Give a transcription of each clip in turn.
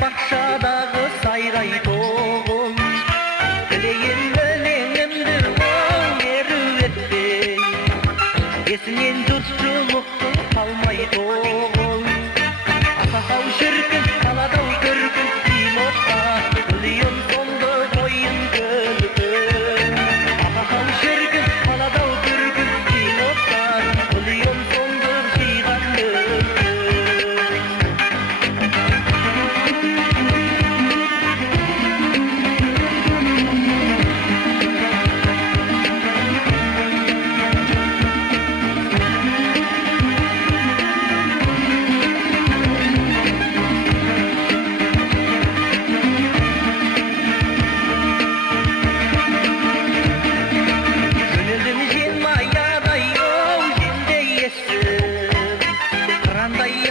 бақшадағы сайрай тоғым, тілеген өлеңімді өңгеріп етпей, есінен жұртшылықтың қалмай тоғым. Асақау шіркін, қаладау көркін, симотқа ұлыйын сонды қойын көлкін. Асақау шіркін, қаладау көркін, симотқа ұлыйын сонды жиған көлкін.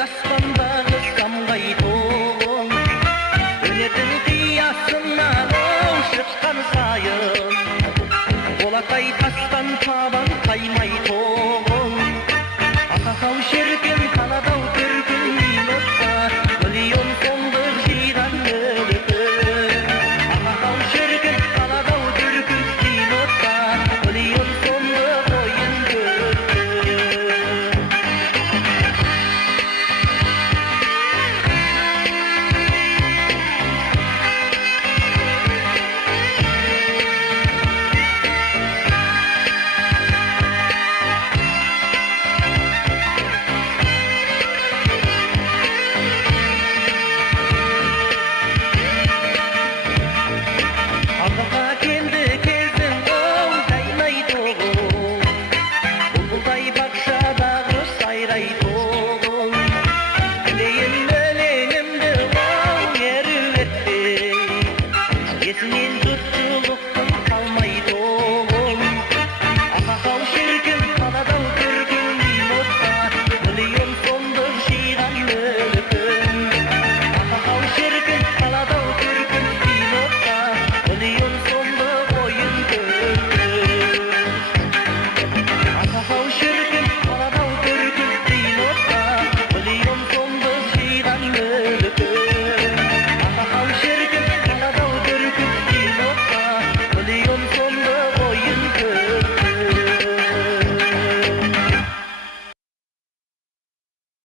Аспандағы самғай тоғым, өнердің қиясынан шыққан сайын, болақай тастан табан қаймай тоғым.